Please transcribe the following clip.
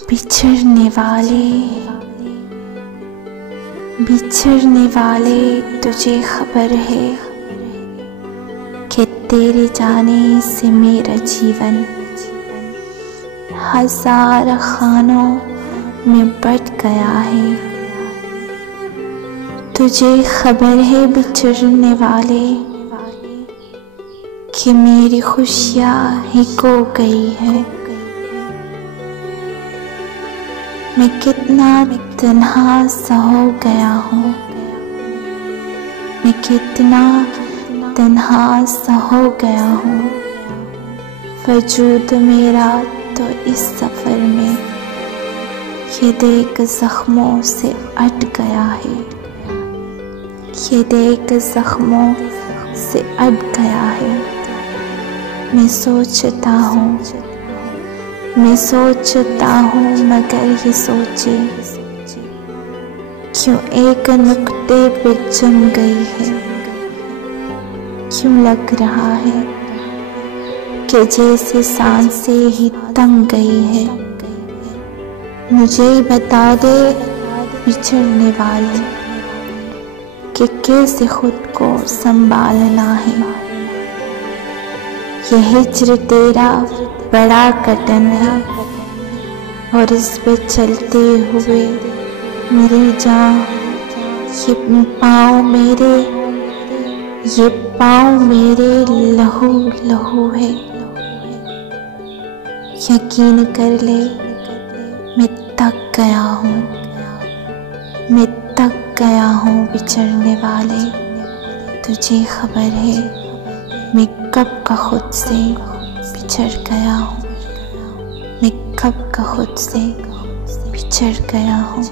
बिछड़ने वाले तुझे खबर है कि तेरे जाने से मेरा जीवन हजार खानों में बट गया है। तुझे खबर है बिछड़ने वाले कि मेरी खुशियाँ ही खो गई है। मैं कितना तन्हा सा हो गया हूँ, मैं कितना तन्हा सा हो गया हूँ। वजूद मेरा तो इस सफ़र में ये देख ज़ख्मों से अट गया है, ये देख ज़ख्मों से अट गया है। मैं सोचता हूँ मगर ये सोचे क्यों एक नुक्ते पे जम गई है। क्यों लग रहा है कि जैसे सांसें ही थम गई है। मुझे बता दे बिछड़ने वाले कि कैसे खुद को संभालना है। ये हिज्र तेरा बड़ा कठिन है और इस पे चलते हुए मेरी जान, ये पाँव मेरे लहू लहू है। यकीन कर ले मैं थक गया हूँ बिछड़ने वाले। तुझे खबर है मैं कब का खुद से बिछड़ गया हूँ, मैं कब का खुद से बिछड़ गया हूँ।